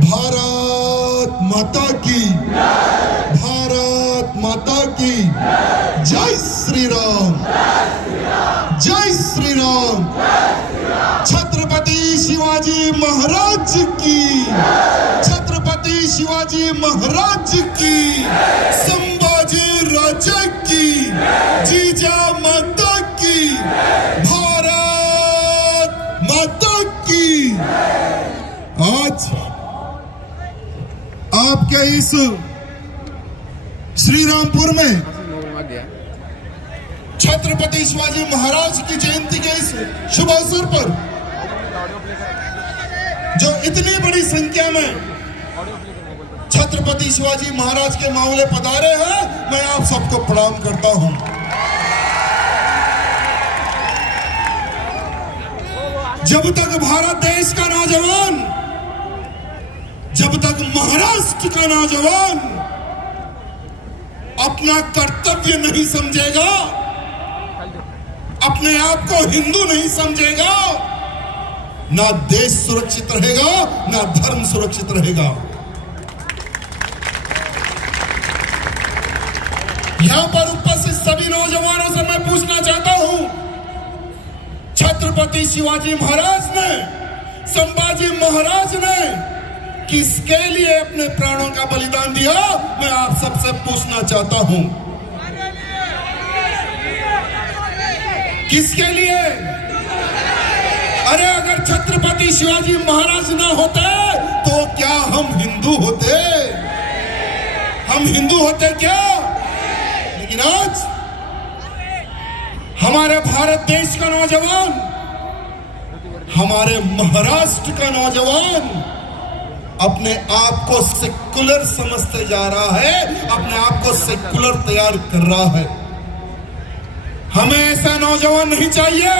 भारत माता की, भारत माता की जय श्री राम, जय श्री राम। छत्रपति शिवाजी महाराज की, छत्रपति शिवाजी महाराज की, संभाजी राजा की, जीजा माता की, भारत माता की। आज आपके इस श्रीरामपुर में छत्रपति शिवाजी महाराज की जयंती के इस शुभ अवसर पर जो इतनी बड़ी संख्या में छत्रपति शिवाजी महाराज के मामले पधारे हैं, मैं आप सबको प्रणाम करता हूं। जब तक भारत देश का नौजवान, जब तक महाराष्ट्र का नौजवान अपना कर्तव्य नहीं समझेगा, अपने आप को हिंदू नहीं समझेगा, ना देश सुरक्षित रहेगा, ना धर्म सुरक्षित रहेगा। यहां पर उपस्थित सभी नौजवानों से मैं पूछना चाहता हूं, छत्रपति शिवाजी महाराज ने, संभाजी महाराज ने किसके लिए अपने प्राणों का बलिदान दिया? मैं आप सबसे पूछना चाहता हूं, किसके लिए? अरे अगर छत्रपति शिवाजी महाराज ना होते तो क्या हम हिंदू होते? हम हिंदू होते क्या? लेकिन आज हमारे भारत देश का नौजवान, हमारे महाराष्ट्र का नौजवान अपने आप को सेकुलर समझते जा रहा है, अपने आप को सेकुलर तैयार कर रहा है। हमें ऐसा नौजवान नहीं चाहिए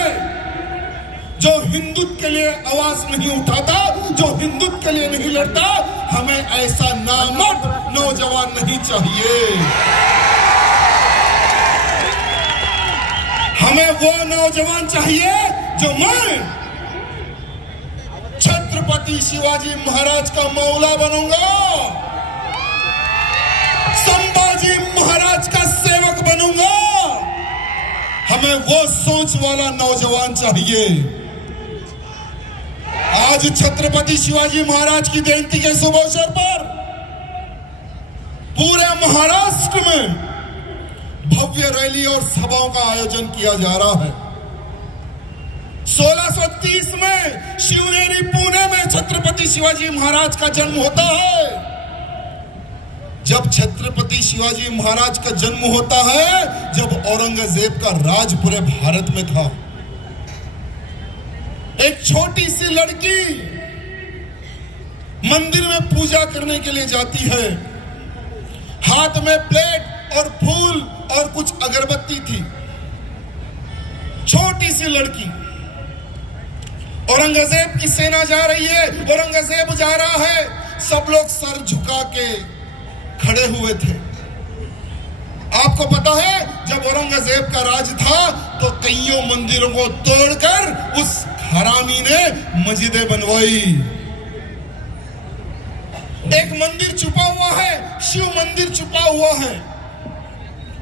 जो हिंदुत्व के लिए आवाज नहीं उठाता, जो हिंदुत्व के लिए नहीं लड़ता। हमें ऐसा नामर्द नौजवान नहीं चाहिए। हमें वो नौजवान चाहिए जो मैं छत्रपति शिवाजी महाराज का मौला बनूंगा, संभाजी महाराज का सेवक बनूंगा। हमें वो सोच वाला नौजवान चाहिए। आज छत्रपति शिवाजी महाराज की जयंती के शुभ अवसर पर पूरे महाराष्ट्र में भव्य रैली और सभाओं का आयोजन किया जा रहा है। 1630 में शिवनेरी पुणे में छत्रपति शिवाजी महाराज का जन्म होता है। जब छत्रपति शिवाजी महाराज का जन्म होता है, जब औरंगजेब का राज पूरे भारत में था, एक छोटी सी लड़की मंदिर में पूजा करने के लिए जाती है। हाथ में प्लेट और फूल और कुछ अगरबत्ती थी। छोटी सी लड़की। औरंगजेब की सेना जा रही है, औरंगजेब जा रहा है, सब लोग सर झुका के खड़े हुए थे। आपको पता है जब औरंगजेब का राज था तो कईयों मंदिरों को तोड़कर उस हरामी ने मस्जिदें बनवाई। एक मंदिर छुपा हुआ है, शिव मंदिर छुपा हुआ है।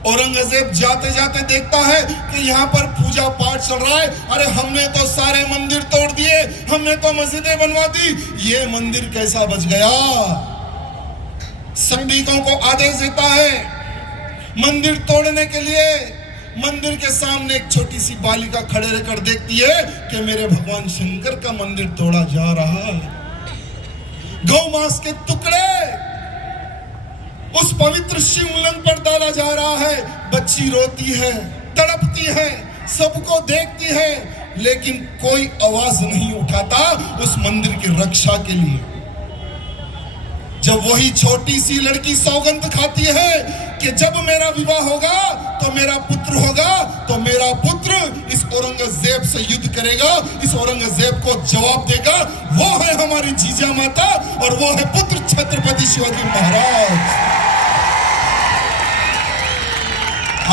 औरंगजेब जाते जाते देखता है कि यहाँ पर पूजा पाठ चल रहा है। अरे हमने तो सारे मंदिर तोड़ दिए, हमने तो मस्जिदें बनवा दी, ये मंदिर कैसा बच गया? सैनिकों को आदेश देता है मंदिर तोड़ने के लिए। मंदिर के सामने एक छोटी सी बालिका खड़े रहकर देखती है कि मेरे भगवान शंकर का मंदिर तोड़ा जा रहा है। गौ मांस के टुकड़े उस पवित्र शिवलिंग पर डाला जा रहा है। बच्ची रोती है, तड़पती है, सबको देखती है, लेकिन कोई आवाज नहीं उठाता उस मंदिर की रक्षा के लिए। जब वही छोटी सी लड़की सौगंध खाती है कि जब मेरा विवाह होगा तो मेरा पुत्र होगा, तो मेरा पुत्र इस औरंगजेब से युद्ध करेगा, इस औरंगजेब को जवाब देगा। वो है हमारी जीजा माता और वो है पुत्र छत्रपति शिवाजी महाराज।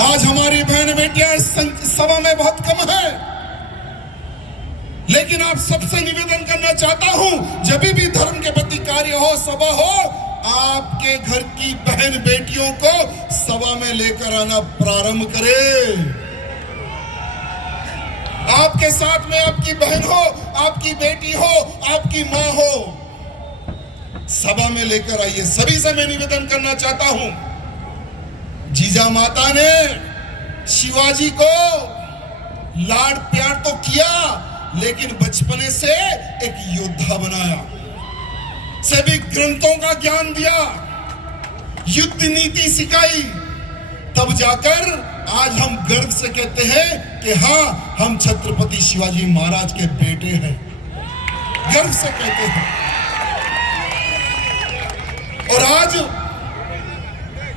आज हमारी बहन बेटियां इस सभा में बहुत कम है, लेकिन आप सबसे निवेदन करना चाहता हूं, जब भी धर्म के प्रति कार्य हो, सभा हो, आपके घर की बहन बेटियों को सभा में लेकर आना प्रारंभ करें। आपके साथ में आपकी बहन हो, आपकी बेटी हो, आपकी मां हो, सभा में लेकर आइए। सभी से मैं निवेदन करना चाहता हूं, जीजा माता ने शिवाजी को लाड प्यार तो किया, लेकिन बचपने से एक योद्धा बनाया, सभी ग्रंथों का ज्ञान दिया, युद्ध नीति सिखाई। तब जाकर आज हम गर्व से कहते हैं कि हाँ, हम छत्रपति शिवाजी महाराज के बेटे हैं, गर्व से कहते हैं। और आज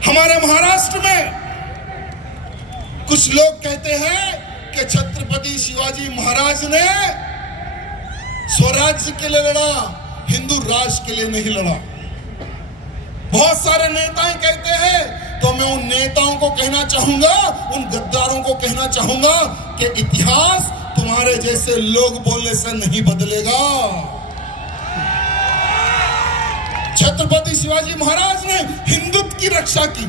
हमारे महाराष्ट्र में कुछ लोग कहते हैं कि छत्रपति शिवाजी महाराज ने स्वराज्य के लिए लड़ा, हिंदू राष्ट्र के लिए नहीं लड़ा। बहुत सारे नेता कहते हैं, तो मैं उन नेताओं को कहना चाहूंगा, उन गद्दारों को कहना चाहूंगा कि इतिहास तुम्हारे जैसे लोग बोलने से नहीं बदलेगा। छत्रपति शिवाजी महाराज ने हिंदुत्व की रक्षा की,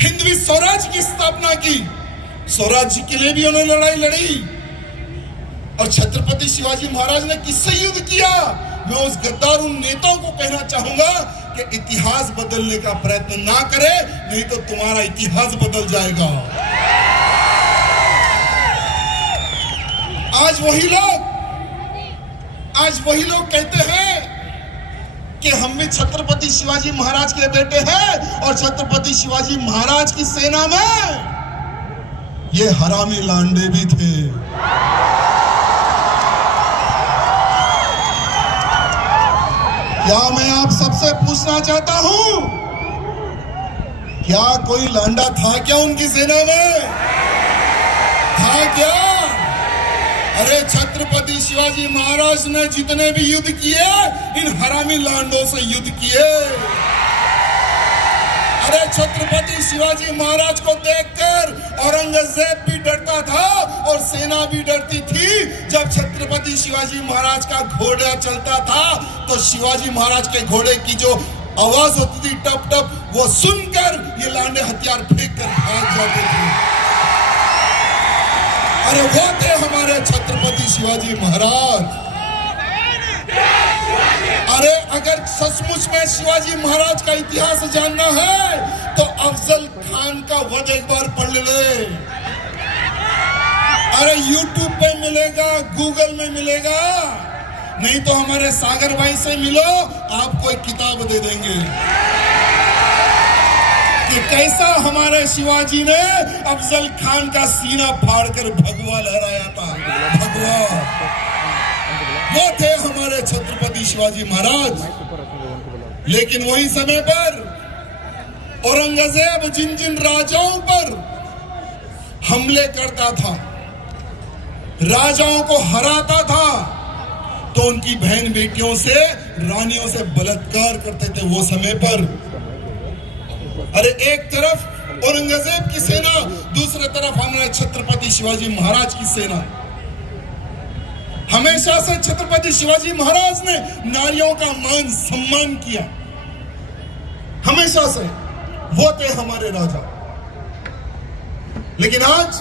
हिंदवी स्वराज्य की स्थापना की, स्वराज्य के लिए भी उन्होंने लड़ाई लड़ी। और छत्रपति शिवाजी महाराज ने किससे युद्ध किया? मैं उस गद्दार उन नेताओं को कहना चाहूंगा कि इतिहास बदलने का प्रयत्न ना करे, नहीं तो तुम्हारा इतिहास बदल जाएगा। आज वही लोग कहते हैं कि हम भी छत्रपति शिवाजी महाराज के बेटे हैं, और छत्रपति शिवाजी महाराज की सेना में ये हरामी लांडे भी थे। क्या मैं आप सबसे पूछना चाहता हूं, क्या कोई लांडा था क्या उनकी सेना में? था क्या? अरे छत्रपति शिवाजी महाराज ने जितने भी युद्ध किए, इन हरामी लांडों से युद्ध किए। अरे छत्रपति शिवाजी महाराज को देखकर औरंगजेब भी डरता था और सेना भी डरती थी। जब छत्रपति शिवाजी महाराज का घोड़ा चलता था तो शिवाजी महाराज के घोड़े की जो आवाज होती थी टप टप, वो सुनकर ये लांडे हथियार फेंक कर भाग जाते थे। अरे वो थे हमारे छत्रपति शिवाजी महाराज। अरे अगर सचमुच में शिवाजी महाराज का इतिहास जानना है तो अफजल खान का वध एक बार पढ़ ले। अरे YouTube पे मिलेगा, गूगल में मिलेगा, नहीं तो हमारे सागर भाई से मिलो, आपको एक किताब दे देंगे कि कैसा हमारे शिवाजी ने अफजल खान का सीना फाड़कर भगवा लहराया था। भगवा वो थे हमारे छत्रपति शिवाजी महाराज। लेकिन वही समय पर औरंगजेब जिन जिन राजाओं पर हमले करता था, राजाओं को हराता था, तो उनकी बहन बेटियों से, रानियों से बलात्कार करते थे वो समय पर। अरे एक तरफ औरंगजेब की सेना, दूसरी तरफ हमारे छत्रपति शिवाजी महाराज की सेना। हमेशा से छत्रपति शिवाजी महाराज ने नारियों का मान सम्मान किया, हमेशा से वो थे हमारे राजा। लेकिन आज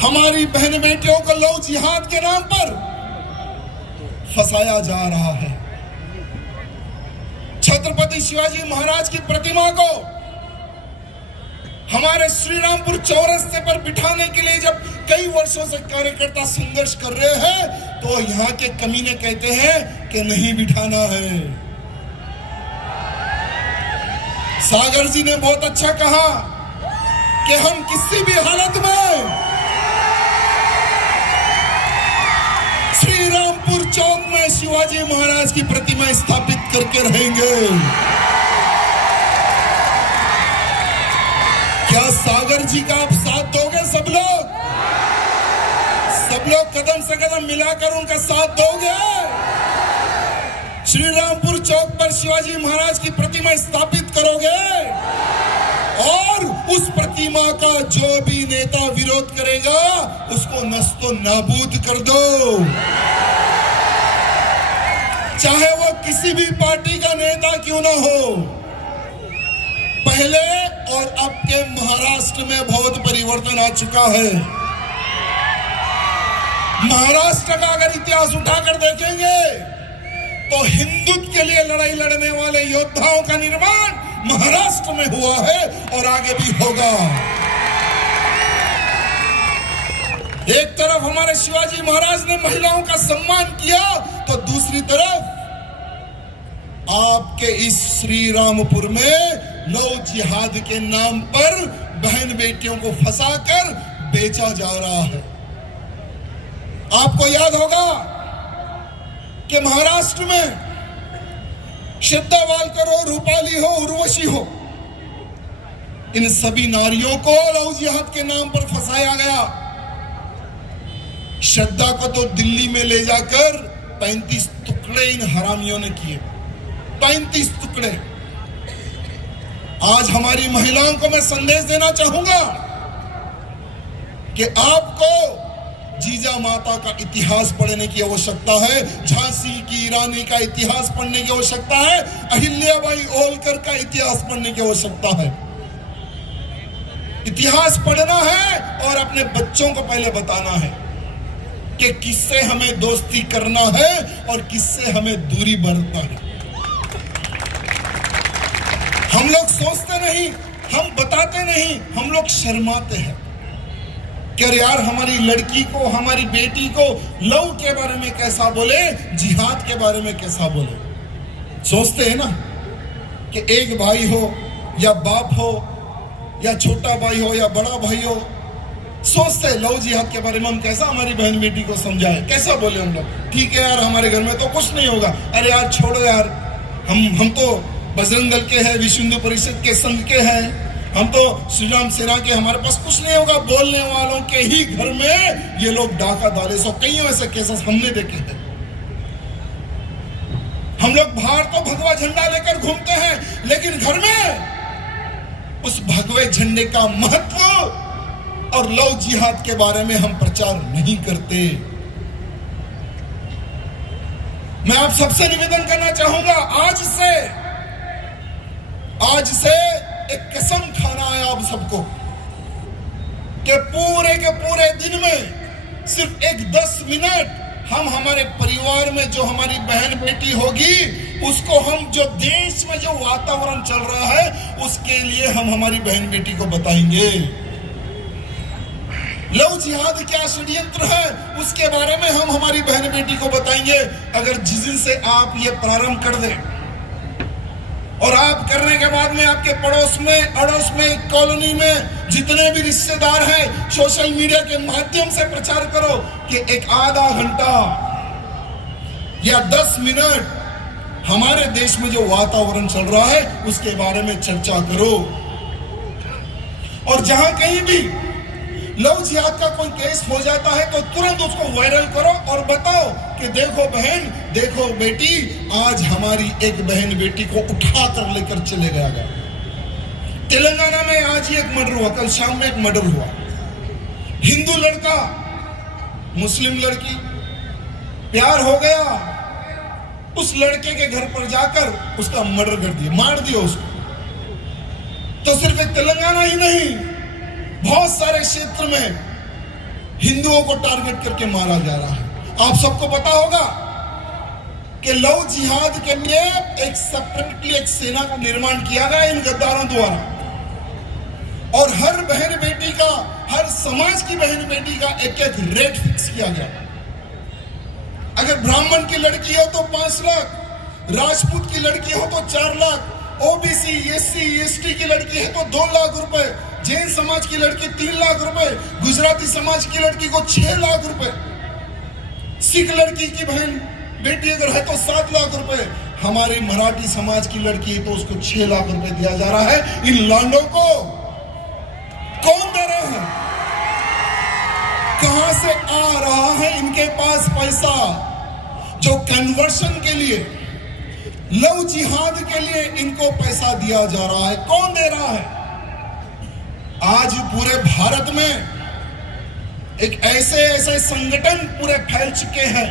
हमारी बहन बेटियों को लव जिहाद के नाम पर फंसाया जा रहा है। छत्रपति शिवाजी महाराज की प्रतिमा को हमारे श्रीरामपुर चौरस्ते पर बिठाने के लिए जब कई वर्षों से कार्यकर्ता संघर्ष कर रहे हैं, तो यहाँ के कमीने कहते हैं कि नहीं बिठाना है। सागर जी ने बहुत अच्छा कहा कि हम किसी भी हालत में श्रीरामपुर चौक में शिवाजी महाराज की प्रतिमा स्थापित करके रहेंगे। क्या सागर जी का आप साथ दोगे? सब लोग कदम से कदम मिलाकर उनका साथ दोगे? श्रीरामपुर चौक पर शिवाजी महाराज की प्रतिमा स्थापित करोगे, और उस प्रतिमा का जो भी नेता विरोध करेगा उसको नस्तो नाबूद कर दो। चाहे वो किसी भी पार्टी का नेता क्यों ना हो। पहले और अब के महाराष्ट्र में बहुत परिवर्तन आ चुका है। महाराष्ट्र का अगर इतिहास उठाकर देखेंगे तो हिंदुत्व के लिए लड़ाई लड़ने वाले योद्धाओं का निर्माण महाराष्ट्र में हुआ है और आगे भी होगा। एक तरफ हमारे शिवाजी महाराज ने महिलाओं का सम्मान किया तो दूसरी तरफ आपके इस श्री रामपुर में लव जिहाद के नाम पर बहन बेटियों को फंसाकर बेचा जा रहा है। आपको याद होगा कि महाराष्ट्र में श्रद्धा वालकर हो, रूपाली हो, उर्वशी हो, इन सभी नारियों को लव जिहाद के नाम पर फंसाया गया। श्रद्धा को तो दिल्ली में ले जाकर 35 टुकड़े इन हरामियों ने किए, 35 टुकड़े। आज हमारी महिलाओं को मैं संदेश देना चाहूंगा कि आपको जीजा माता का इतिहास पढ़ने की आवश्यकता है, झांसी की रानी का इतिहास पढ़ने की आवश्यकता है, अहिल्याबाई होलकर का इतिहास पढ़ने की आवश्यकता है। इतिहास पढ़ना है और अपने बच्चों को पहले बताना है कि किससे हमें दोस्ती करना है और किससे हमें दूरी बरतना है। हम लोग सोचते नहीं, हम बताते नहीं, हम लोग शर्माते हैं कि यार हमारी लड़की को, हमारी बेटी को लव के बारे में कैसा बोले, जिहाद के बारे में कैसा बोले। सोचते हैं ना कि एक भाई हो या बाप हो या छोटा भाई हो या बड़ा भाई हो, सोचते हैं लव जिहाद के बारे में हम कैसा हमारी बहन बेटी को समझाए, कैसा बोले हम लोग। ठीक है यार, हमारे घर में तो कुछ नहीं होगा, अरे यार छोड़ो यार, हम तो बजरंग दल के हैं, विश्व हिंदू परिषद के संघ के हैं, हम तो श्री राम सेना के, हमारे पास कुछ नहीं होगा। बोलने वालों के ही घर में ये लोग डाका डाले। सो कई ऐसे केसेस हमने देखे हैं। हम लोग बाहर तो भगवा झंडा लेकर घूमते हैं, लेकिन घर में उस भगवे झंडे का महत्व और लव जिहाद के बारे में हम प्रचार नहीं करते। मैं आप सबसे निवेदन करना चाहूंगा, आज से एक कसम खाना है आप सबको कि पूरे के पूरे दिन में सिर्फ एक 10 मिनट हम हमारे परिवार में जो हमारी बहन बेटी होगी उसको, हम जो देश में जो वातावरण चल रहा है उसके लिए हम हमारी बहन बेटी को बताएंगे। लव जिहाद क्या षड्यंत्र है उसके बारे में हम हमारी बहन बेटी को बताएंगे। अगर जिस दिन से आप ये प्रारंभ कर दें और आप करने के बाद में आपके पड़ोस में, अड़ोस में, कॉलोनी में जितने भी रिश्तेदार हैं, सोशल मीडिया के माध्यम से प्रचार करो कि एक आधा घंटा या 10 मिनट हमारे देश में जो वातावरण चल रहा है उसके बारे में चर्चा करो। और जहां कहीं भी लव जिहाद का कोई केस हो जाता है तो तुरंत उसको वायरल करो और बताओ कि देखो बहन, देखो बेटी, आज हमारी एक बहन बेटी को उठा कर लेकर चले गया। तेलंगाना में आज ही एक मर्डर हुआ, कल शाम में एक मर्डर हुआ। हिंदू लड़का मुस्लिम लड़की, प्यार हो गया, उस लड़के के घर पर जाकर उसका मर्डर कर दिया, मार दिया उसको। तो सिर्फ एक तेलंगाना ही नहीं, बहुत सारे क्षेत्र में हिंदुओं को टारगेट करके मारा जा रहा है। आप सबको पता होगा कि लव जिहाद के लिए एक सेपरेटली एक सेना का निर्माण किया गया इन गद्दारों द्वारा, और हर बहन बेटी का, हर समाज की बहन बेटी का एक एक रेट फिक्स किया गया। अगर ब्राह्मण की लड़की हो तो 5 लाख, राजपूत की लड़की हो तो 4 लाख, ओबीसी, एससी, एसटी की लड़की है तो 2 लाख रुपए, जैन समाज की लड़की 3 लाख रुपए, गुजराती समाज की लड़की को 6 लाख रुपए, सिख लड़की की बहन बेटी अगर है तो 7 लाख रुपए, हमारी मराठी समाज की लड़की है तो उसको 6 लाख रुपए दिया जा रहा है। इन लांडों को कौन दे रहा है? कहां से आ रहा है इनके पास पैसा जो कन्वर्शन के लिए, लव जिहाद के लिए इनको पैसा दिया जा रहा है? कौन दे रहा है? आज पूरे भारत में एक ऐसे संगठन पूरे फैल चुके हैं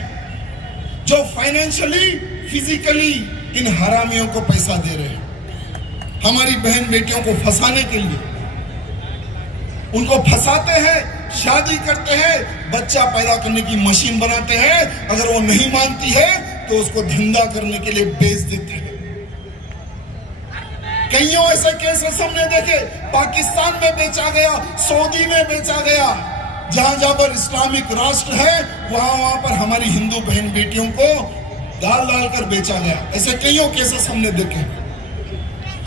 जो फाइनेंशियली फिजिकली इन हरामियों को पैसा दे रहे हैं, हमारी बहन बेटियों को फंसाने के लिए। उनको फंसाते हैं, शादी करते हैं, बच्चा पैदा करने की मशीन बनाते हैं। अगर वो नहीं मानती है तो उसको धंधा करने के लिए बेच देते हैं। कईयों ऐसे केसेस हमने देखे, पाकिस्तान में बेचा गया, सऊदी में बेचा गया, जहां जहां पर इस्लामिक राष्ट्र है वहां पर हमारी हिंदू बहन बेटियों को डाल डाल कर बेचा गया। ऐसे कईयों केसेस हमने देखे।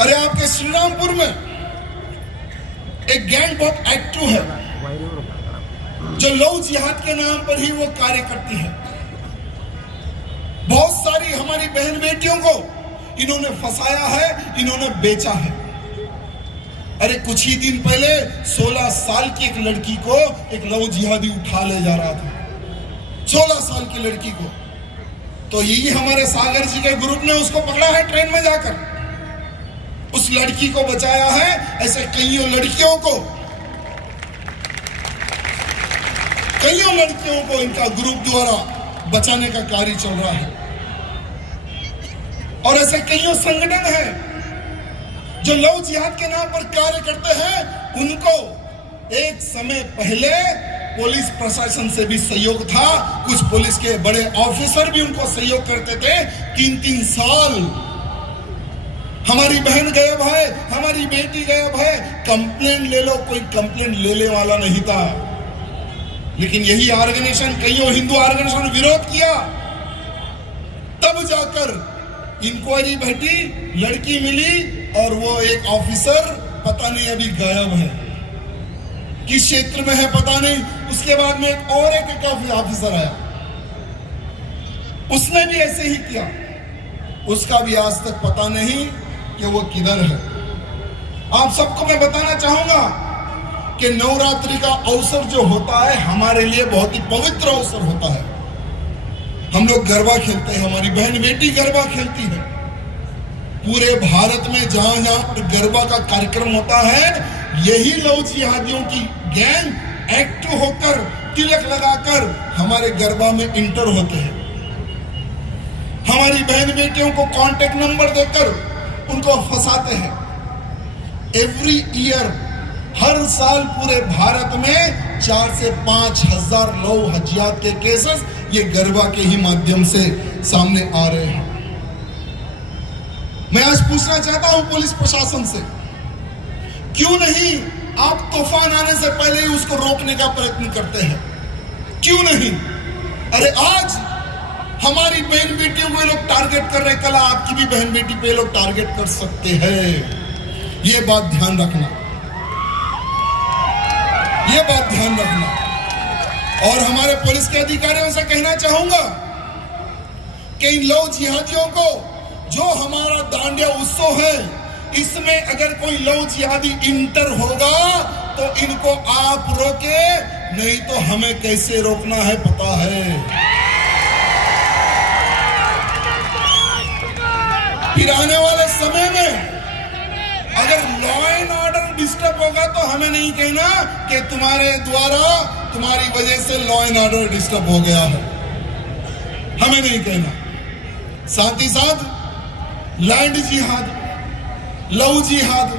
अरे आपके श्रीरामपुर में एक गैंग बहुत एक्टिव है जो लव जिहाद के नाम पर ही वो कार्य करती है। बहुत सारी हमारी बहन बेटियों को इन्होंने फंसाया है, इन्होंने बेचा है। अरे कुछ ही दिन पहले 16 साल की एक लड़की को एक लव जिहादी उठा ले जा रहा था, 16 साल की लड़की को। तो यही हमारे सागर जी के ग्रुप ने उसको पकड़ा है ट्रेन में जाकर, उस लड़की को बचाया है। ऐसे कईयों लड़कियों को इनका ग्रुप द्वारा बचाने का कार्य चल रहा है। और ऐसे कईयों संगठन हैं जो लव जिहाद के नाम पर कार्य करते हैं। उनको एक समय पहले पुलिस प्रशासन से भी सहयोग था, कुछ पुलिस के बड़े ऑफिसर भी उनको सहयोग करते थे। 3-3 साल हमारी बहन गायब है, हमारी बेटी गायब है, कंप्लेंट ले लो, कोई कंप्लेंट लेने वाला नहीं था। लेकिन यही ऑर्गेनाइजेशन, कईयों हिंदू ऑर्गेनाइजेशन विरोध किया, तब जाकर इंक्वायरी बैठी, लड़की मिली और वो एक ऑफिसर पता नहीं अभी गायब है, किस क्षेत्र में है पता नहीं। उसके बाद में एक और एक ऑफिसर आया, उसने भी ऐसे ही किया, उसका भी आज तक पता नहीं कि वो किधर है। आप सबको मैं बताना चाहूंगा कि नवरात्रि का अवसर जो होता है हमारे लिए बहुत ही पवित्र अवसर होता है। हम लोग गरबा खेलते हैं, हमारी बहन बेटी गरबा खेलती है। पूरे भारत में जहां जहां गरबा का कार्यक्रम होता है, यही लव जिहादियों की गैंग एक्टिव होकर, तिलक लगाकर हमारे गरबा में इंटर होते हैं। हमारी बहन बेटियों को कांटेक्ट नंबर देकर उनको फंसाते हैं। एवरी ईयर, हर साल पूरे भारत में 4 से 5 हजार लव जिहाद के केसेस ये गरबा के ही माध्यम से सामने आ रहे हैं। मैं आज पूछना चाहता हूं पुलिस प्रशासन से, क्यों नहीं आप तूफान आने से पहले ही उसको रोकने का प्रयत्न करते हैं? क्यों नहीं? अरे आज हमारी बहन बेटियों को लोग टारगेट कर रहे, कल आपकी भी बहन बेटी पे लोग टारगेट कर सकते हैं। ये बात ध्यान रखना, ये बात ध्यान रखना। और हमारे पुलिस के अधिकारियों से कहना चाहूंगा कि इन लव जिहादियों को, जो हमारा दांडिया उत्सव है, इसमें अगर कोई लव जिहादी इंटर होगा तो इनको आप रोके, नहीं तो हमें कैसे रोकना है पता है। फिर आने वाले समय में अगर लॉ एंड ऑर्डर डिस्टर्ब होगा तो हमें नहीं कहना कि तुम्हारे द्वारा, तुम्हारी वजह से लॉ एंड ऑर्डर डिस्टर्ब हो गया है, हमें नहीं कहना। साथ ही साथ लैंड जिहाद, लव जिहाद,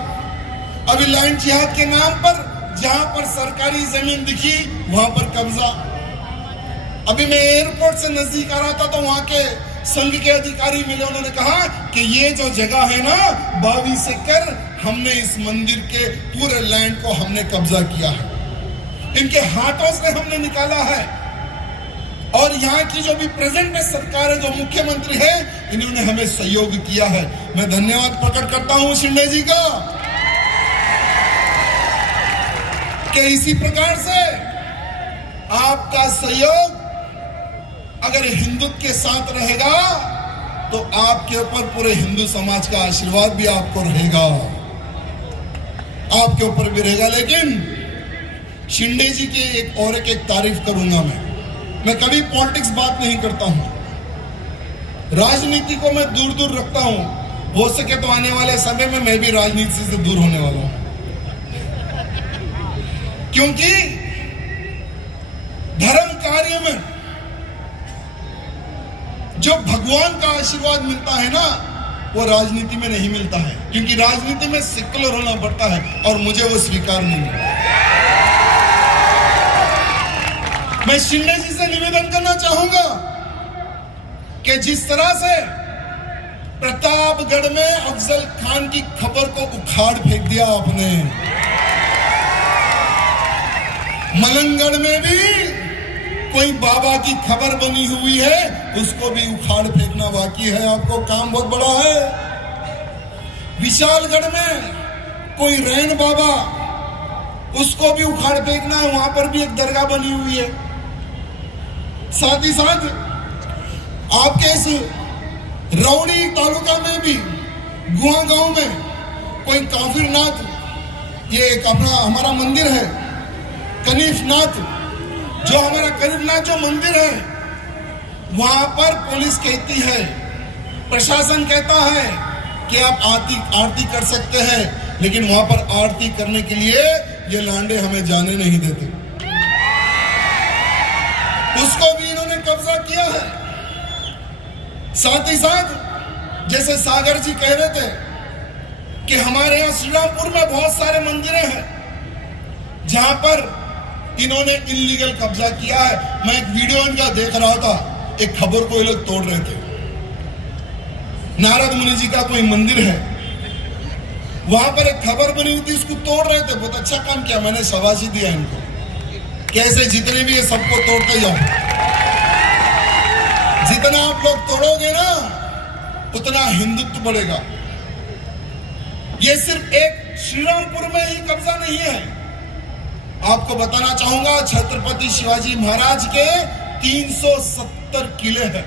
अभी लैंड जिहाद के नाम पर जहां पर सरकारी जमीन दिखी वहां पर कब्जा। अभी मैं एयरपोर्ट से नजदीक आ रहा था तो वहां के संघ के अधिकारी मिले, उन्होंने कहा कि ये जो जगह है ना 22 एकड़, हमने इस मंदिर के पूरे लैंड को हमने कब्जा किया है, इनके हाथों से हमने निकाला है। और यहाँ की जो भी प्रेजेंट में सरकार है, जो मुख्यमंत्री है, इन्होंने हमें सहयोग किया है। मैं धन्यवाद प्रकट करता हूं शिंदे जी का कि इसी प्रकार से आपका सहयोग अगर हिंदुत्व के साथ रहेगा तो आपके ऊपर पूरे हिंदू समाज का आशीर्वाद भी आपको रहेगा, आपके ऊपर भी रहेगा। लेकिन शिंदे जी की एक और एक तारीफ करूंगा मैं कभी पॉलिटिक्स बात नहीं करता हूं, राजनीति को मैं दूर दूर रखता हूं। हो सके तो आने वाले समय में मैं भी राजनीति से दूर होने वाला हूं, क्योंकि धर्म कार्य में जो भगवान का आशीर्वाद मिलता है ना, वो राजनीति में नहीं मिलता है, क्योंकि राजनीति में सेक्युलर होना पड़ता है और मुझे वो स्वीकार नहीं है। मैं शिंदे जी से निवेदन करना चाहूंगा कि जिस तरह से प्रतापगढ़ में अफजल खान की खबर को उखाड़ फेंक दिया आपने, मलंगड़ में भी कोई बाबा की खबर बनी हुई है, उसको भी उखाड़ फेंकना बाकी है। आपको काम बहुत बड़ा है। विशालगढ़ में कोई रैन बाबा, उसको भी उखाड़ फेंकना है, वहां पर भी एक दरगाह बनी हुई है। साथ ही साथ आपके इस रौड़ी तालुका में भी गुहा गांव में कोई काफिरनाथ, ये एक अपना हमारा मंदिर है कनीफनाथ, जो हमारा करीबनाथ जो मंदिर है, वहां पर पुलिस कहती है, प्रशासन कहता है कि आप आरती कर सकते हैं, लेकिन वहां पर आरती करने के लिए ये लांडे हमें जाने नहीं देते। उसको भी इन्होंने कब्जा किया है। साथ ही साथ जैसे सागर जी कह रहे थे कि हमारे यहां श्रीरामपुर में बहुत सारे मंदिर हैं जहां पर इन्होंने इल्लीगल कब्जा किया है। मैं एक वीडियो इनका देख रहा था, एक खबर को ये लोग तोड़ रहे थे। नारद मुनि जी का कोई मंदिर है, वहां पर एक खबर बनी हुई थी, उसको तोड़ रहे थे। बहुत अच्छा काम किया, मैंने शाबाशी दिया इनको। कैसे जितने भी है सबको तोड़ते जाओ, जितना आप लोग तोड़ोगे ना उतना हिंदुत्व बढ़ेगा। ये सिर्फ एक श्रीरामपुर में ही कब्जा नहीं है, आपको बताना चाहूंगा छत्रपति शिवाजी महाराज के 370 किले हैं।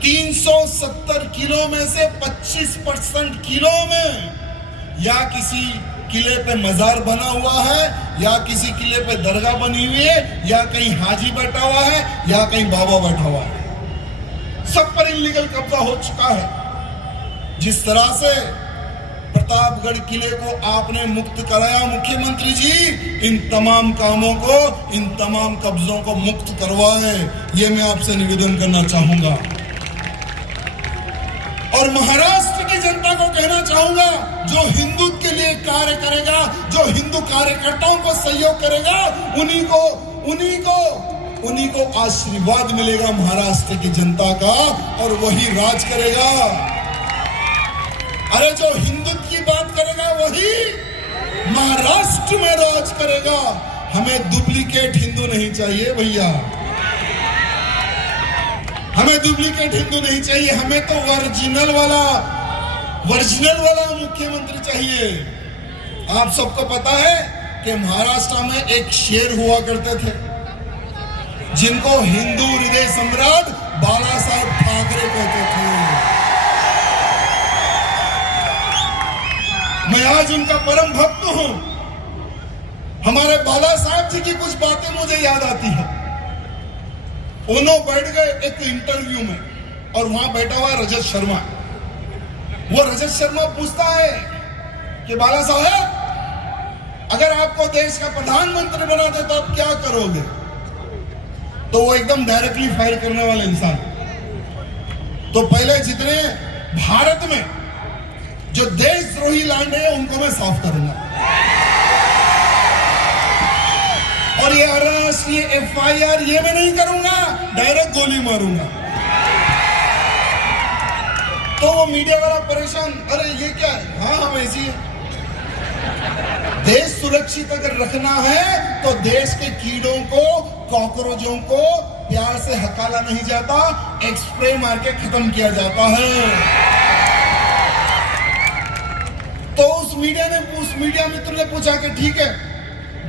370 किलो में से 25% किलो में या किसी किले पे मजार बना हुआ है, या किसी किले पे दरगाह बनी हुई है, या कहीं हाजी बैठा हुआ है, या कहीं बाबा बैठा हुआ है। सब पर इल्लीगल कब्जा हो चुका है। जिस तरह से प्रतापगढ़ किले को आपने मुक्त कराया मुख्यमंत्री जी, इन तमाम कामों को, इन तमाम कब्जों को मुक्त करवाए, ये मैं आपसे निवेदन करना चाहूंगा। और महाराष्ट्र की जनता को कहना चाहूंगा, जो हिंदुत्व के लिए कार्य करेगा, जो हिंदू कार्यकर्ताओं को सहयोग करेगा, उन्हीं को आशीर्वाद मिलेगा महाराष्ट्र की जनता का, और वही राज करेगा। अरे जो हिंदुत्व की बात करेगा वही महाराष्ट्र में राज करेगा। हमें डुप्लीकेट हिंदू नहीं चाहिए भैया, हमें डुप्लीकेट हिंदू नहीं चाहिए, हमें तो ओरिजिनल वाला मुख्यमंत्री चाहिए। आप सबको पता है कि महाराष्ट्र में एक शेर हुआ करते थे, जिनको हिंदू हृदय सम्राट बाला साहेब ठाकरे कहते थे। मैं आज उनका परम भक्त हूं। हमारे बाला साहब जी की कुछ बातें मुझे याद आती है। उन्होंने बैठ गए एक इंटरव्यू में, और वहां बैठा हुआ रजत शर्मा। वो रजत शर्मा पूछता है कि बाला साहब, अगर आपको देश का प्रधानमंत्री बना दे तो आप क्या करोगे? तो वो एकदम डायरेक्टली फायर करने वाले इंसान, तो पहले जितने भारत में जो देशद्रोही लांडे हैं उनको मैं साफ करूंगा, और ये अरेस्ट, ये FIR ये मैं नहीं करूंगा, डायरेक्ट गोली मारूंगा। तो वो मीडिया वाला परेशान, अरे ये क्या है? हाँ हम ऐसी है। देश सुरक्षित अगर रखना है तो देश के कीड़ों को, कॉकरोचों को प्यार से हकाला नहीं जाता, एक स्प्रे मार के खत्म किया जाता है। तो उस मीडिया मित्र ने पूछा कि ठीक है,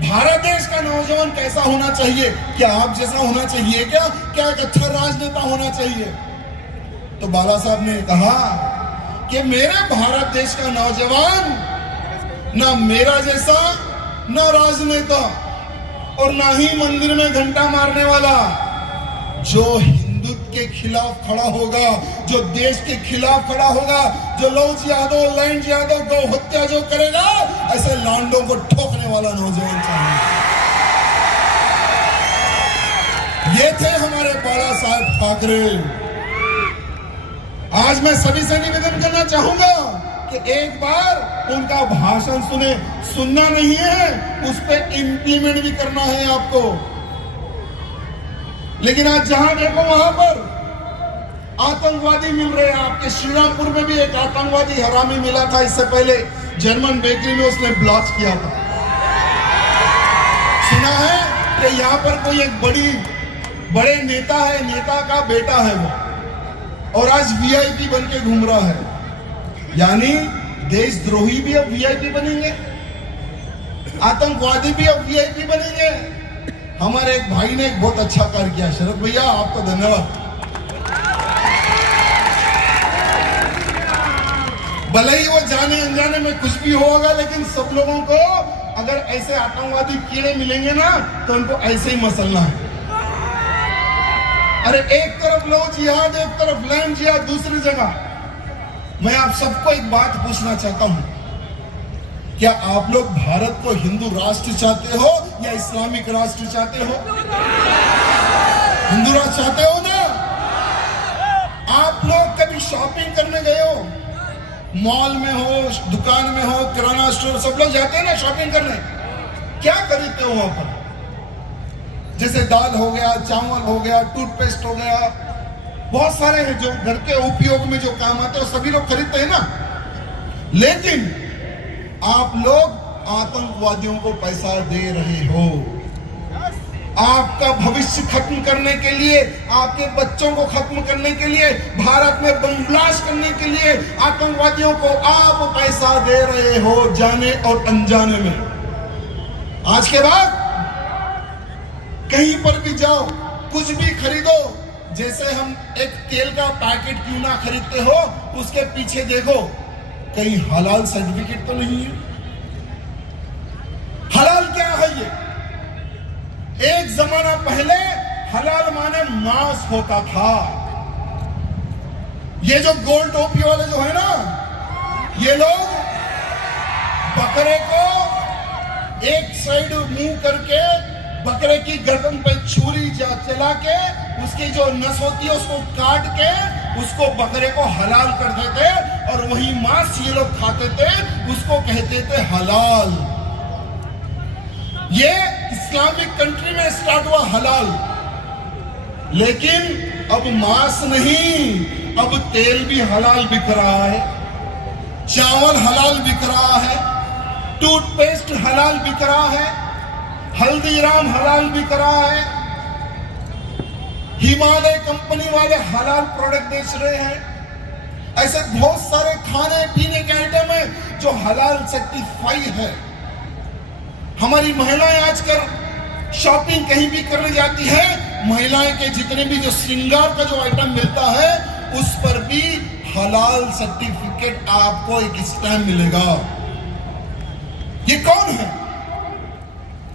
भारत देश का नौजवान कैसा होना चाहिए? क्या आप जैसा होना चाहिए? क्या एक अच्छा राजनेता होना चाहिए? तो बाला साहब ने कहा कि मेरे भारत देश का नौजवान ना मेरा जैसा, ना राजनेता, और ना ही मंदिर में घंटा मारने वाला। जो हिंदुत्व के खिलाफ खड़ा होगा, जो देश के खिलाफ खड़ा होगा, जो लौज यादव, लैंड यादव, गौ हत्या जो करेगा, ऐसे लांडों को ठोकने वाला नौजवान चाहिए। ये थे हमारे बाला बालासाहेब ठाकरे। आज मैं सभी से निवेदन करना चाहूंगा कि एक बार उनका भाषण सुने, सुनना नहीं है, उस पर इंप्लीमेंट भी करना है आपको। लेकिन आज जहां देखो वहां पर आतंकवादी मिल रहे हैं। आपके श्रीरामपुर में भी एक आतंकवादी हरामी मिला था, इससे पहले जर्मन बेकरी में उसने ब्लास्ट किया था। सुना है कि यहाँ पर कोई एक बड़े नेता है, नेता का बेटा है वो, और आज वीआईपी बन के घूम रहा है। यानी देशद्रोही भी अब वीआईपी बनेंगे, आतंकवादी भी अब वीआईपी बनेंगे। हमारे एक भाई ने एक बहुत अच्छा कार्य किया, शरद भैया आपको धन्यवाद। भले ही वो जाने अनजाने में कुछ भी होगा, लेकिन सब लोगों को अगर ऐसे आतंकवादी कीड़े मिलेंगे ना तो उनको ऐसे ही मसलना है। अरे एक तरफ लो जिहाद, एक तरफ लैंड जिहाद दूसरी जगह। मैं आप सबको एक बात पूछना चाहता हूं, क्या आप लोग भारत को हिंदू राष्ट्र चाहते हो या इस्लामिक राष्ट्र चाहते हो? हिंदू राष्ट्र चाहते हो ना? आप लोग कभी शॉपिंग करने गए हो? मॉल में हो, दुकान में हो, किराना स्टोर, सब लोग जाते हैं ना शॉपिंग करने। क्या खरीदते हो वहां पर? जैसे दाल हो गया, चावल हो गया, टूथपेस्ट हो गया, बहुत सारे हैं जो घर के उपयोग में जो काम आते हैं, सभी लोग खरीदते हैं ना। लेकिन आप लोग आतंकवादियों को पैसा दे रहे हो। आपका भविष्य खत्म करने के लिए, आपके बच्चों को खत्म करने के लिए, भारत में बम ब्लास्ट करने के लिए आतंकवादियों को आप पैसा दे रहे हो, जाने और अनजाने में। आज के बाद कहीं पर भी जाओ, कुछ भी खरीदो, जैसे हम एक तेल का पैकेट क्यों ना खरीदते हो, उसके पीछे देखो कहीं हलाल सर्टिफिकेट तो नहीं है। हलाल क्या है ये? एक जमाना पहले हलाल माने मांस होता था। ये जो गोल टोपी वाले जो है ना, ये लोग बकरे को एक साइड मुंह करके बकरे की गर्दन पे छुरी चला के उसकी जो नस होती है उसको काट के उसको बकरे को हलाल कर देते, और वही मांस ये लोग खाते थे, उसको कहते थे हलाल। ये इस्लामिक कंट्री में स्टार्ट हुआ हलाल। लेकिन अब मांस नहीं, अब तेल भी हलाल बिक रहा है, चावल हलाल बिक रहा है, टूथपेस्ट हलाल बिक रहा है, हल्दीराम हलाल बिक रहा है, हिमालय कंपनी वाले हलाल प्रोडक्ट बेच रहे हैं। ऐसे बहुत सारे खाने पीने के आइटम है जो हलाल सर्टिफाई है। हमारी महिलाएं आजकल शॉपिंग कहीं भी करने जाती है, महिलाएं के जितने भी जो श्रृंगार का जो आइटम मिलता है उस पर भी हलाल सर्टिफिकेट आपको एक स्टैम्प मिलेगा। ये कौन है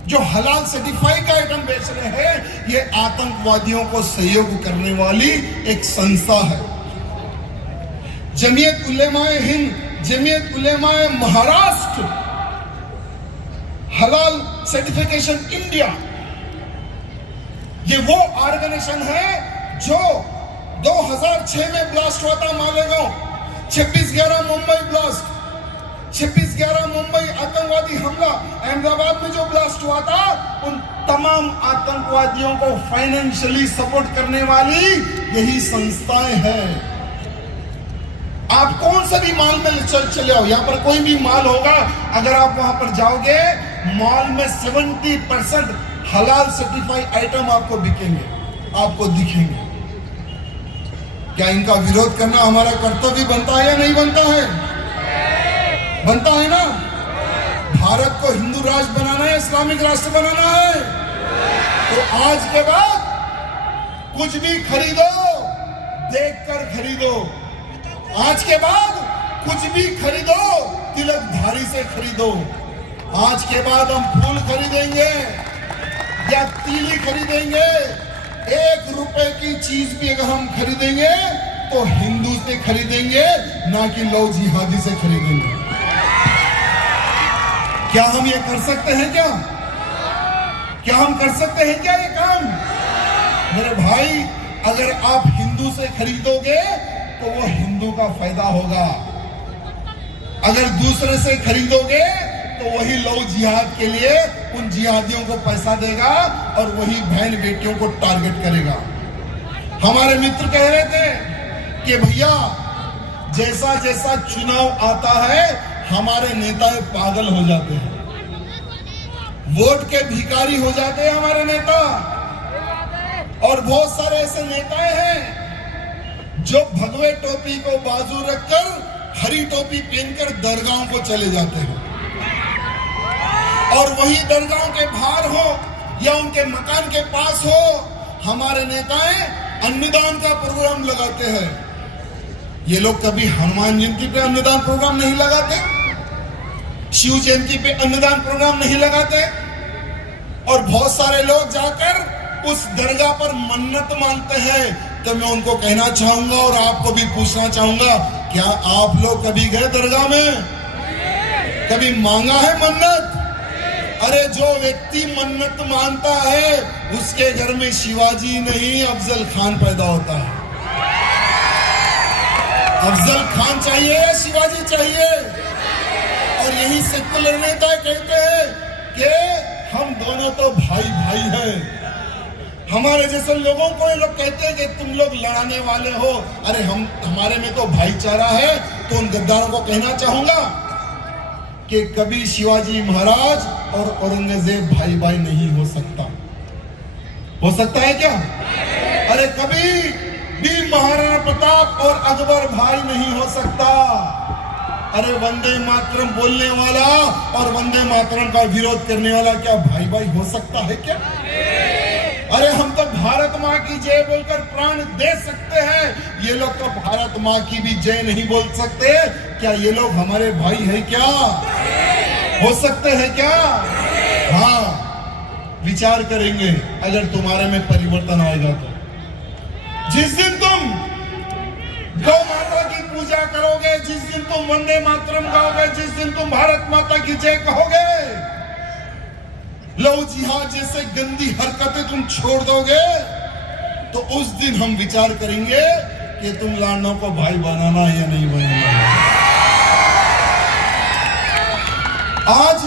जो हलाल सर्टिफाई का आइटम बेच रहे हैं? ये आतंकवादियों को सहयोग करने वाली एक संस्था है। जमीयत उलेमाए हिंद, जमीयत उलेमाए महाराष्ट्र, हलाल सर्टिफिकेशन इंडिया, ये वो ऑर्गेनाइजेशन है जो 2006 में ब्लास्ट हुआ था मालेगांव, 26/11 मुंबई ब्लास्ट, 26/11 मुंबई आतंकवादी हमला, अहमदाबाद में जो ब्लास्ट हुआ था, उन तमाम आतंकवादियों को फाइनेंशियली सपोर्ट करने वाली यही संस्थाएं हैं। आप कौन सा भी मॉल में चले आओ, यहाँ पर कोई भी मॉल होगा, अगर आप वहां पर जाओगे, मॉल में 70% हलाल सर्टिफाइड आइटम आपको बिकेंगे, आपको दिखेंगे। क्या इनका विरोध करना हमारा कर्तव्य बनता है या नहीं बनता है? बनता है ना। भारत को हिंदू राष्ट्र बनाना है, इस्लामिक राष्ट्र बनाना है, तो आज के बाद कुछ भी खरीदो देखकर खरीदो। आज के बाद कुछ भी खरीदो तिलकधारी से खरीदो। आज के बाद हम फूल खरीदेंगे या तीली खरीदेंगे, 1 रुपए की चीज भी अगर हम खरीदेंगे तो हिंदू से खरीदेंगे, ना कि लौ जिहादी से खरीदेंगे। क्या हम ये कर सकते हैं? क्या हम कर सकते हैं क्या ये काम? मेरे भाई, अगर आप हिंदू से खरीदोगे तो वो हिंदू का फायदा होगा, अगर दूसरे से खरीदोगे तो वही लव जिहाद के लिए उन जिहादियों को पैसा देगा और वही बहन बेटियों को टारगेट करेगा। हमारे मित्र कह रहे थे कि भैया जैसा जैसा चुनाव आता है हमारे नेता पागल हो जाते हैं, वोट के भिखारी हो जाते हैं हमारे नेता। और बहुत सारे ऐसे नेता हैं जो भगवे टोपी को बाजू रखकर हरी टोपी पहनकर दरगाहों को चले जाते हैं और वही दरगाहों के बाहर हो या उनके मकान के पास हो हमारे नेताएं अन्नदान का प्रोग्राम लगाते हैं। ये लोग कभी हनुमान जयंती पे अन्नदान प्रोग्राम नहीं लगाते, शिव जयंती पे अन्नदान प्रोग्राम नहीं लगाते और बहुत सारे लोग जाकर उस दरगाह पर मन्नत मांगते हैं। तो मैं उनको कहना चाहूंगा और आपको भी पूछना चाहूंगा, क्या आप लोग कभी गए दरगाह में, कभी मांगा है मन्नत? अरे जो व्यक्ति मन्नत मानता है उसके घर में शिवाजी नहीं अफजल खान पैदा होता है। अफजल खान चाहिए या शिवाजी चाहिए? और यही सेकुलर नेता कहते हैं कि हम दोनों तो भाई भाई हैं। हमारे जैसे लोगों को ये लोग कहते हैं कि तुम लोग लड़ाने वाले हो। अरे हमारे में तो भाईचारा है। तो उन गद्दारों को कहना चाहूंगा कि कभी शिवाजी महाराज और औरंगजेब भाई भाई नहीं हो सकता। हो सकता है क्या? अरे कभी भी महाराणा प्रताप और अकबर भाई नहीं हो सकता। अरे वंदे मातरम बोलने वाला और वंदे मातरम का विरोध करने वाला क्या भाई भाई हो सकता है क्या? अरे हम तो भारत माँ की जय बोलकर प्राण दे सकते हैं, ये लोग तो भारत माँ की भी जय नहीं बोल सकते। क्या ये लोग हमारे भाई हैं क्या? हो सकते हैं क्या? हाँ, विचार करेंगे अगर तुम्हारे में परिवर्तन आएगा तो। जिस दिन तुम गौ माता की पूजा करोगे, जिस दिन तुम वंदे मातरम गाओगे, जिस दिन तुम भारत माता की जय कहोगे, लव जिहाद जैसे गंदी हरकतें तुम छोड़ दोगे, तो उस दिन हम विचार करेंगे कि तुम लाडनों को भाई बनाना या नहीं बनाना। आज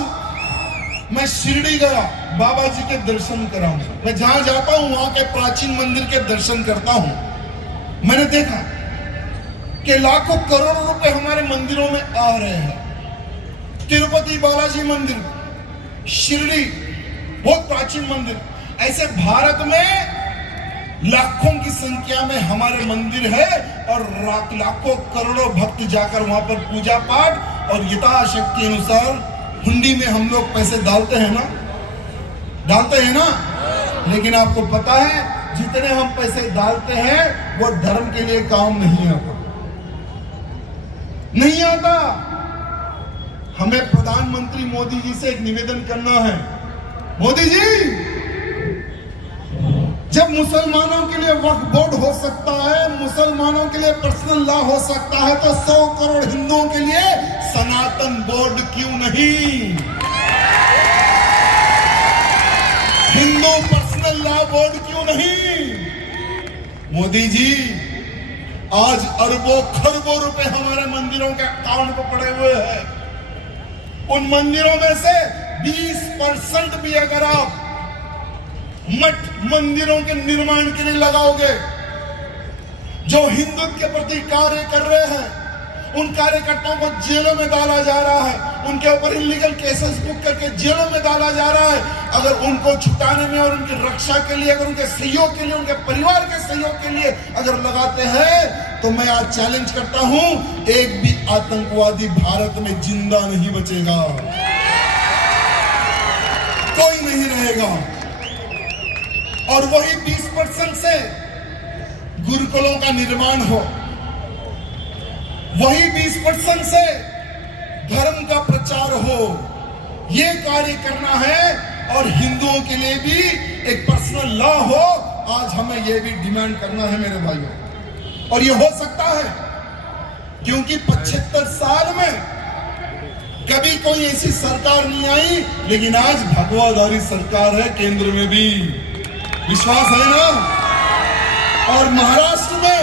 मैं शिरडी गया, बाबा जी के दर्शन कराऊं। मैं जहां जाता हूं वहां के प्राचीन मंदिर के दर्शन करता हूं। मैंने देखा कि लाखों करोड़ों रुपए हमारे मंदिरों में आ रहे हैं। तिरुपति बालाजी मंदिर, शिरडी बहुत प्राचीन मंदिर, ऐसे भारत में लाखों की संख्या में हमारे मंदिर है और लाखों करोड़ों भक्त जाकर वहां पर पूजा पाठ और यथाशक्ति अनुसार हुंडी में हम लोग पैसे डालते हैं ना। लेकिन आपको पता है जितने हम पैसे डालते हैं वो धर्म के लिए काम नहीं आता। हमें प्रधानमंत्री मोदी जी से एक निवेदन करना है। मोदी जी, जब मुसलमानों के लिए वक्फ बोर्ड हो सकता है, मुसलमानों के लिए पर्सनल लॉ हो सकता है, तो 100 करोड़ हिंदुओं के लिए सनातन बोर्ड क्यों नहीं? हिंदू पर्सनल लॉ बोर्ड क्यों नहीं? मोदी जी, आज अरबों खरबों रुपए हमारे मंदिरों के अकाउंट पर पड़े हुए हैं। उन मंदिरों में से 20% भी अगर आप मठ मंदिरों के निर्माण के लिए लगाओगे, जो हिंदुत्व के प्रति कार्य कर रहे हैं, उन कार्यकर्ताओं को जेलों में डाला जा रहा है, उनके ऊपर इलीगल केसेस बुक करके जेलों में डाला जा रहा है। अगर उनको छुटाने में और उनकी रक्षा के लिए, अगर उनके सहयोग के लिए, उनके परिवार के सहयोग के लिए अगर लगाते हैं, तो मैं आज चैलेंज करता हूं, एक भी आतंकवादी भारत में जिंदा नहीं बचेगा, कोई नहीं रहेगा। और वही 20% से गुरुकुलों का निर्माण हो, वही 20% से धर्म का प्रचार हो, ये कार्य करना है। और हिंदुओं के लिए भी एक पर्सनल लॉ हो, आज हमें ये भी डिमांड करना है मेरे भाइयों। और ये हो सकता है क्योंकि 75 साल में कभी कोई ऐसी सरकार नहीं आई, लेकिन आज भगवाधारी सरकार है केंद्र में भी। विश्वास है ना? और महाराष्ट्र में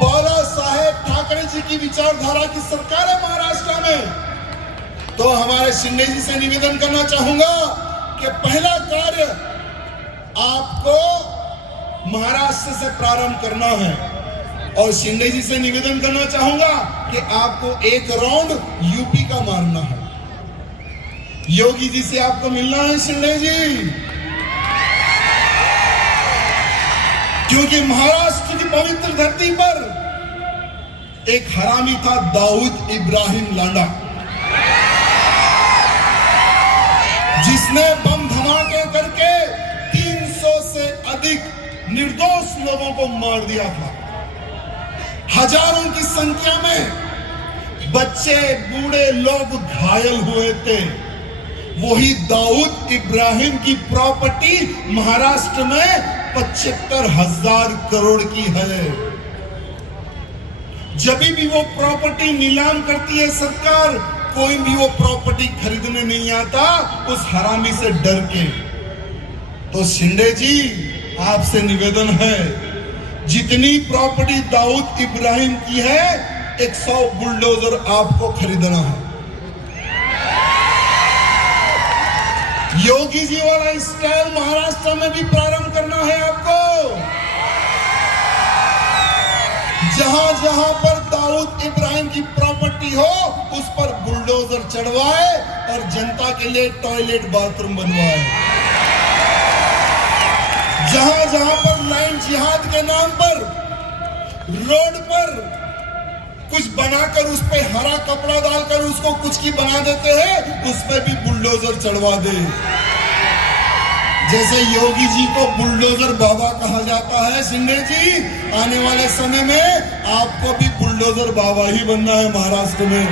बाला साहेब ठाकरे जी की विचारधारा की सरकार है महाराष्ट्र में। तो हमारे शिंदे जी से निवेदन करना चाहूंगा कि पहला कार्य आपको महाराष्ट्र से प्रारंभ करना है, और शिंदे जी से निवेदन करना चाहूंगा कि आपको एक राउंड यूपी का मारना है। योगी जी से आपको मिलना है शिंदे जी, क्योंकि महाराष्ट्र की पवित्र धरती पर एक हरामी था, दाऊद इब्राहिम लांडा, जिसने बम धमाके करके 300 से अधिक निर्दोष लोगों को मार दिया था। हजारों की संख्या में बच्चे बूढ़े लोग घायल हुए थे। वही दाऊद इब्राहिम की प्रॉपर्टी महाराष्ट्र में 75,000 करोड़ की है। जब भी वो प्रॉपर्टी नीलाम करती है सरकार, कोई भी वो प्रॉपर्टी खरीदने नहीं आता उस हरामी से डर के। तो शिंदे जी आपसे निवेदन है, जितनी प्रॉपर्टी दाऊद इब्राहिम की है 100 बुलडोजर आपको खरीदना है। योगी जी वाला स्टाइल महाराष्ट्र में भी प्रारंभ करना है आपको। जहां जहां पर दाऊद इब्राहिम की प्रॉपर्टी हो उस पर बुलडोजर चढ़वाए और जनता के लिए टॉयलेट बाथरूम बनवाए। जहां जहां पर लाइन जिहाद के नाम पर रोड पर कुछ बनाकर उस पे हरा कपड़ा डालकर उसको कुछ की बना देते हैं, उस पे भी बुलडोजर चढ़वा दे। जैसे योगी जी को बुलडोजर बाबा कहा जाता है, शिंदे जी आने वाले समय में आपको भी बुलडोजर बाबा ही बनना है महाराष्ट्र में।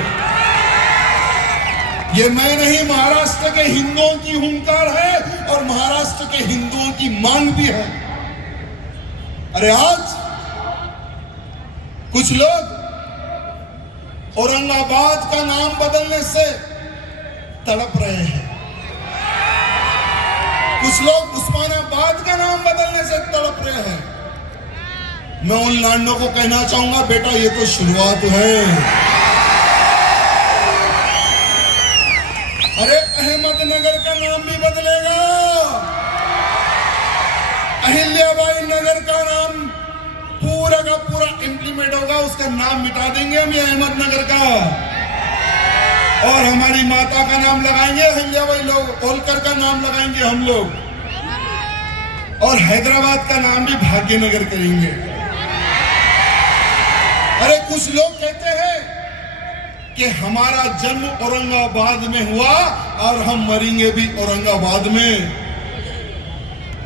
ये मैं नहीं, महाराष्ट्र के हिंदुओं की हुंकार है और महाराष्ट्र के हिंदुओं की मांग भी है। अरे आज कुछ लोग औरंगाबाद का नाम बदलने से तड़प रहे हैं, कुछ लोग उस्मानाबाद का नाम बदलने से तड़प रहे हैं। मैं उन लांडों को कहना चाहूंगा, बेटा ये तो शुरुआत है। अरे अहमदनगर का नाम भी बदलेगा, अहिल्याबाई नगर का नाम पूरा का पूरा इंप्लीमेंट होगा, उसका नाम मिटा देंगे हम, ये अहमदनगर का, और हमारी माता का नाम लगाएंगे अहिल्याबाई लोग, होलकर का नाम लगाएंगे हम लोग, और हैदराबाद का नाम भी भाग्यनगर करेंगे। अरे कुछ लोग कहते हैं कि हमारा जन्म औरंगाबाद में हुआ और हम मरेंगे भी औरंगाबाद में।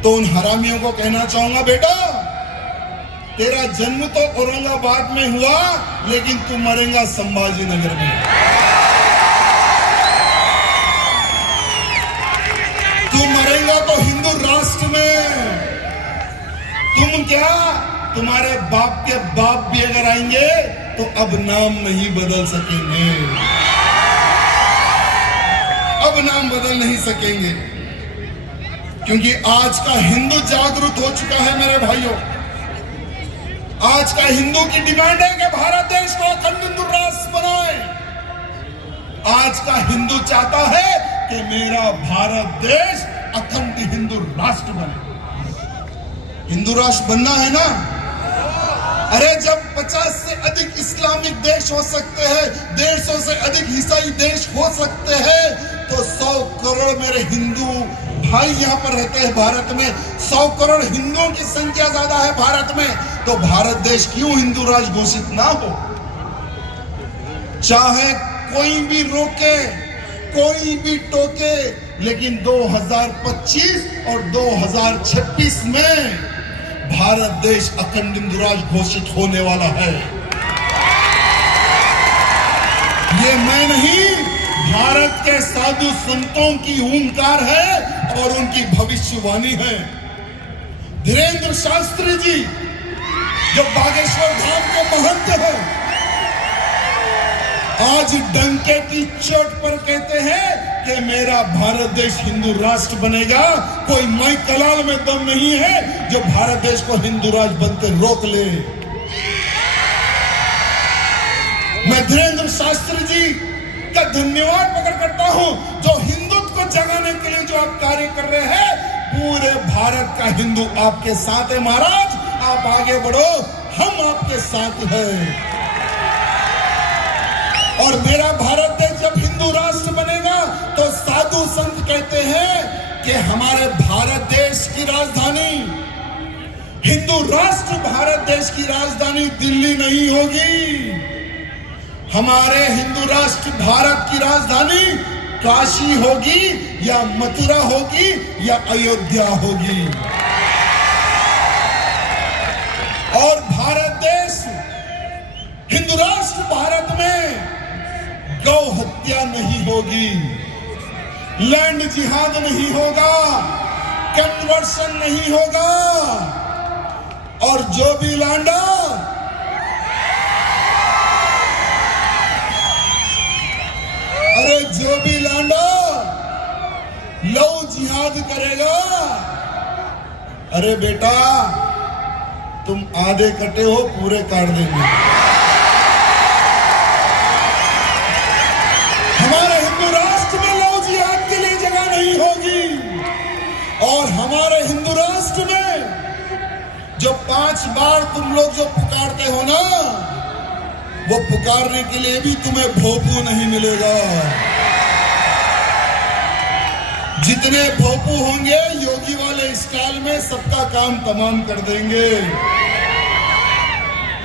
तो उन हरामियों को कहना चाहूंगा, बेटा तेरा जन्म तो औरंगाबाद में हुआ लेकिन तू मरेगा संभाजी नगर में। तू मरेगा तो हिंदू राष्ट्र में। तुम क्या, तुम्हारे बाप के बाप भी अगर आएंगे तो अब नाम नहीं बदल सकेंगे, अब नाम बदल नहीं सकेंगे, क्योंकि आज का हिंदू जागरूक हो चुका है मेरे भाइयों। आज का हिंदू की डिमांड है कि भारत देश को अखंड हिंदू राष्ट्र बनाए। आज का हिंदू चाहता है कि मेरा भारत देश अखंड हिंदू राष्ट्र बने। हिंदू राष्ट्र बनना है ना। अरे जब 50 से अधिक इस्लामिक देश हो सकते हैं, 150 से अधिक ईसाई देश हो सकते हैं, तो 100 करोड़ मेरे हिंदू भाई यहाँ पर रहते हैं भारत में। 100 करोड़ हिंदुओं की संख्या ज्यादा है भारत में, तो भारत देश क्यों हिंदू राष्ट्र घोषित ना हो। चाहे कोई भी रोके, कोई भी टोके, लेकिन 2025 और 2026 में भारत देश अखंड हिंदू राष्ट्र घोषित होने वाला है। ये मैं नहीं, भारत के साधु संतों की हुंकार है और उनकी भविष्यवाणी है। धीरेन्द्र शास्त्री जी जो बागेश्वर धाम के महंत हैं, आज डंके की चोट पर कहते हैं कि मेरा भारत देश हिंदू राष्ट्र बनेगा। कोई माई कलाल में दम नहीं है जो भारत देश को हिंदू राष्ट्र बनते रोक ले। मैं धीरेन्द्र शास्त्री जी का धन्यवाद प्रकट करता हूं जो हिंदुत्व को जगाने के लिए जो आप कार्य कर रहे हैं। पूरे भारत का हिंदू आपके साथ है महाराज, आप आगे बढ़ो, हम आपके साथ हैं। और मेरा भारत देश जब हिंदू राष्ट्र बनेगा तो साधु संत कहते हैं कि हमारे भारत देश की राजधानी, हिंदू राष्ट्र भारत देश की राजधानी दिल्ली नहीं होगी। हमारे हिंदू राष्ट्र भारत की राजधानी काशी होगी या मथुरा होगी या अयोध्या होगी। और भारत देश, हिंदू राष्ट्र भारत में गौ हत्या नहीं होगी, लैंड जिहाद नहीं होगा, कन्वर्शन नहीं होगा। और जो भी लांडा जो भी लांडा लव जिहाद करेगा, अरे बेटा तुम आधे कटे हो, पूरे काट देंगे। हमारे हिंदू राष्ट्र में लव जिहाद के लिए जगह नहीं होगी। और हमारे हिंदू राष्ट्र में जो 5 बार तुम लोग जो पुकारते हो ना, वो पुकारने के लिए भी तुम्हें भोपू नहीं मिलेगा। जितने भोपू होंगे योगी वाले स्टाइल में सबका काम तमाम कर देंगे।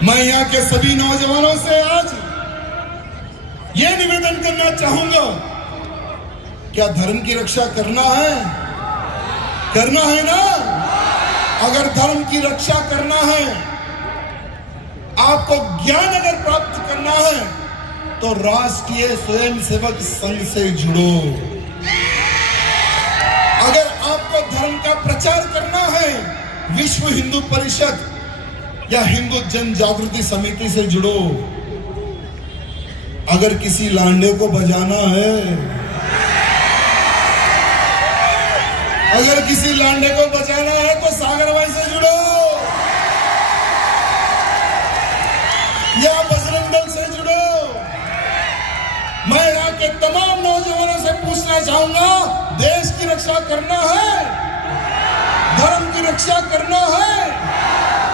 मैं यहाँ के सभी नौजवानों से आज ये निवेदन करना चाहूंगा, क्या धर्म की रक्षा करना है? करना है ना? अगर धर्म की रक्षा करना है, आपको ज्ञान अगर प्राप्त करना है तो राष्ट्रीय स्वयंसेवक संघ से जुड़ो। अगर आपको धर्म का प्रचार करना है, विश्व हिंदू परिषद या हिंदू जन जागृति समिति से जुड़ो। अगर किसी लांडे को बजाना है, अगर किसी लांडे को बजाना है तो सागर भाई से जुड़ो या बजरंग दल से जुड़ो। मैं यहाँ के तमाम नौजवानों से पूछना चाहूंगा, देश की रक्षा करना है, धर्म की रक्षा करना है,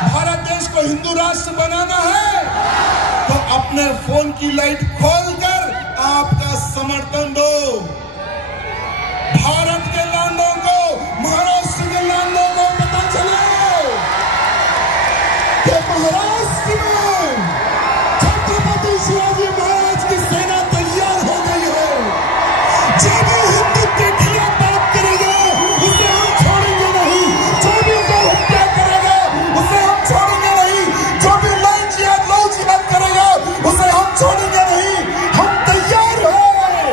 भारत देश को हिंदू राष्ट्र बनाना है, तो अपने फोन की लाइट खोलकर आपका समर्थन दो। भारत के लांडों को, महाराष्ट्र के लांडों को पता चले कि महाराष्ट्र में छत्रपति शिवाजी महाराज की सेना तैयार हो गई है। जो भी हिंदुत्व के खिलाफ बात करेगा उसे हम छोड़ेंगे नहीं, जो भी गौ हत्या करेगा उसे हम छोड़ेंगे नहीं, जो भी लव जिहाद करेगा उसे हम छोड़ेंगे नहीं। हम तैयार हैं,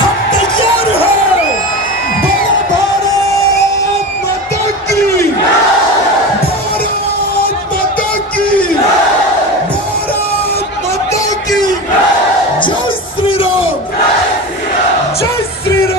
हम तैयार हैं। बोलो भारत माता की, भारत माता की, भारत माता की। जय श्री राम, जय श्री राम।